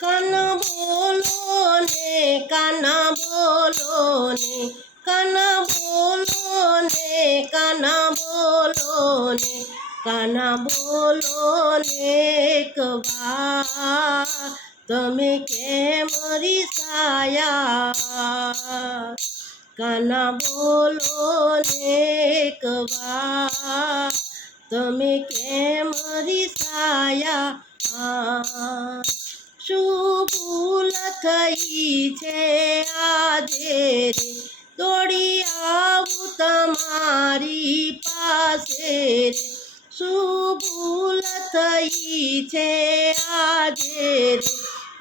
કાના બોલો ને કાના બોલો ને કાના બોલો ને કાના બોલો ને કાના બોલો ને એક વાર તમે કેમ રીસાયા કાના બોલો ને એક વાર તમે કેમ રીસાયા શું ભૂલ થઈ છે આજે રે દોડી આવું તમારી પાસે રે શું ભૂલ થઈ છે આજે રે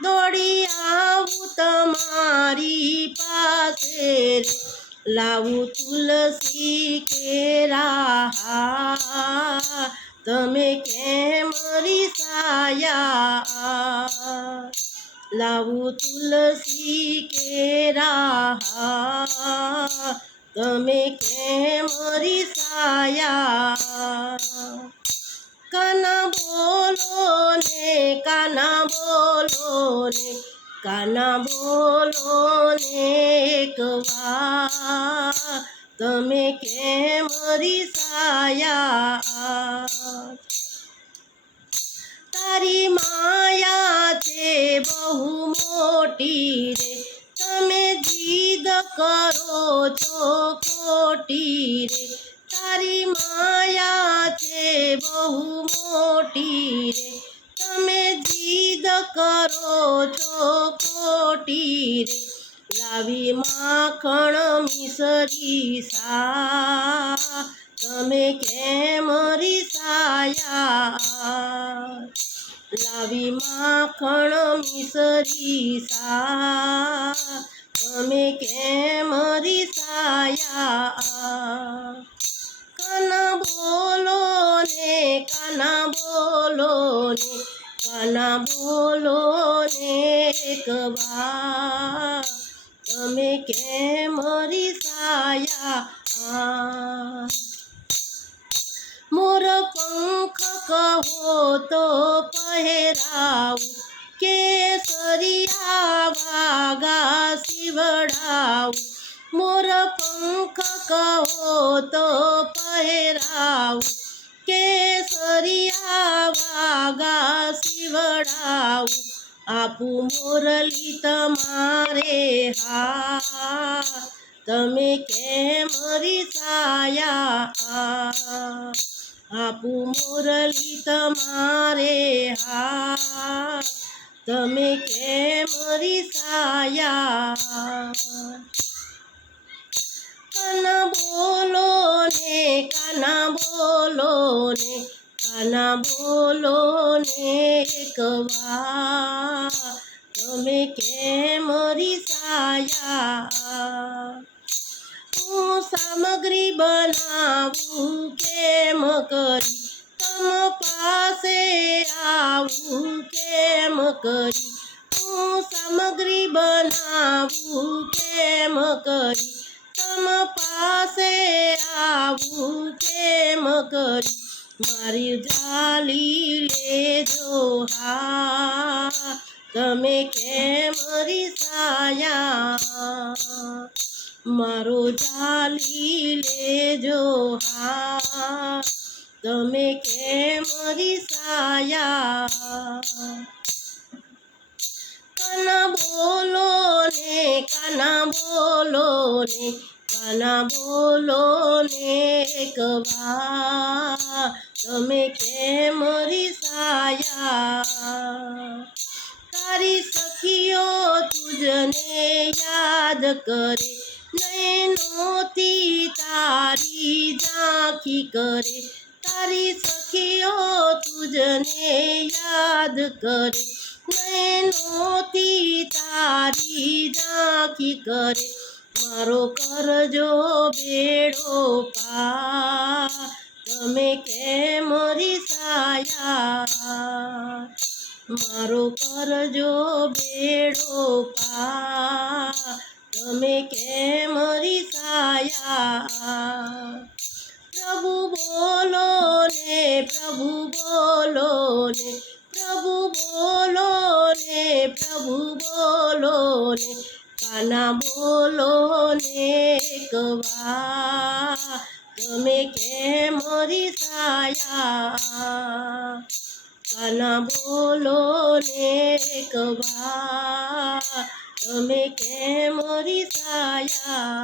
દોડી આવું તમારી પાસે રે લાવું તુલસી કેરા તમે કેમ રીસાયા લાવું તુલસી કેરા તમે કેમ રીસાયા કાના બોલો ને કાના બોલો ને કાના બોલો ને એક વાર તમે કેમ રીસાયા તારી માયા છે બહુ મોટી રે તમે જીદ કરો છો ખોટી રે તારી માયા છે બહુ મોટી રે તમે જીદ કરો છો ખોટી રે લાવી માખણ મિસરી સા તમે કેમ રીસાયા લાવી માખણ મિસરી સા તમે કેમ રીસાયા કાના બોલો ને કાના બોલો ને કાના બોલો ને એક વાર તમે કેમ રીસાયા મોર પંખ કહો તો પહેરાવું કેસરિયા વાગા શિવડાવું મોર પંખ કહો તો પહેરાવું કેસરિયા વાગા શિવડાવું આપું મોરલી તમારે હા તમે કેમ રીસાયા આપું મોરલી તમારે હા તમે કેમ રીસાયા કાના બોલો ને કાના બોલો ને કાના બોલો ને એક વાર તમે કેમ રીસાયા હું સામગ્રી બનાવું કેમ કરી તમ પાસે આવું કેમ કરી હું સામગ્રી બનાવું કેમ કરી તમ પાસે આવું કેમ કરી મારી જાલી લેજો હા તમે કેમ રીસાયા મારો જાલી લેજો હા તમે કેમ રીસાયા કાના બોલો ને કાના બોલો ને કાના બોલો ને એક વાર તમે કેમ રીસાયા તારી સખીઓ તુજને યાદ કરે નૈનોથી તારી ઝાંખી કરે તારી સખીઓ તુજને યાદ કરે નૈનોથી તારી ઝાંખી કરે મારો કરજો બેડો પાર તમે કેમ રીસાયા મારો કરજો બેડો પાર તમે કેમ રીસાયા પ્રભુ બોલો ને પ્રભુ બોલો ને પ્રભુ બોલો ને વાર તમે કેમ રિસાયા કાના બોલો ને એક વાર તમે કેમ રિસાયા